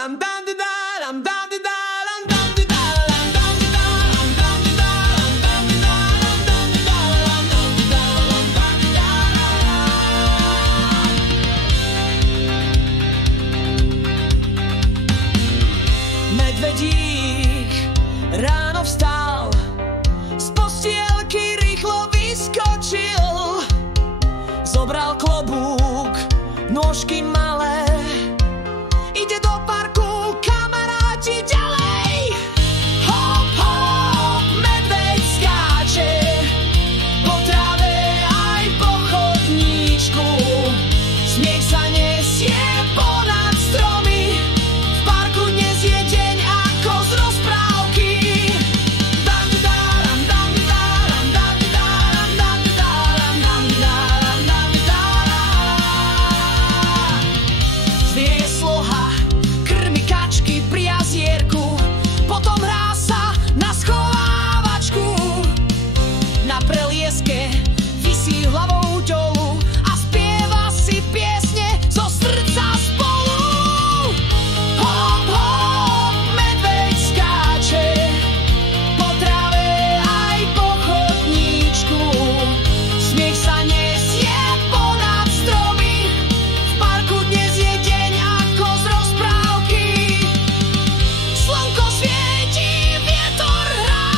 Medvedík ráno vstal, z postielky rýchlo vyskočil, zobral klobúk, nôžky malé, ide do parku, kamaráti, ďalej. Hop, hop, medveď skáče po tráve aj po chodníčku, smiech sa nesie ponad stromy, v parku dnes je deň ako z rozprávky. Znie sloha, krmi kačky pri jazierku, potom hrá sa na schovávačku. Na prelieske visí hlavou dolu a spieva si piesne zo srdca spolu. Hop, hop, medveď skáče po tráve aj po chodníčku, smiech sa nesie ponad stromy, v parku dnes je deň ako z rozprávky. Slnko svieti, vietor hrá,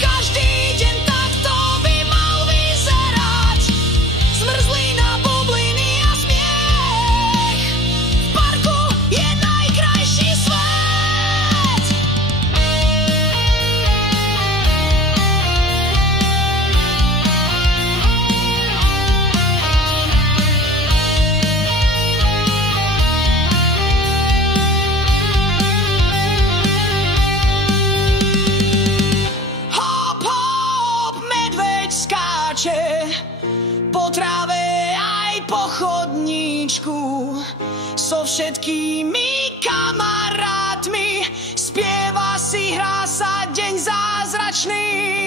každý deň takto by mal vyzerať. Zmrzlina, bubliny a smiech, v parku je najkrajší svet. Hop, hop, medveď skáče po tráve aj po chodníčku, so všetkými kamarátmi spieva si, hrá sa deň zázračný.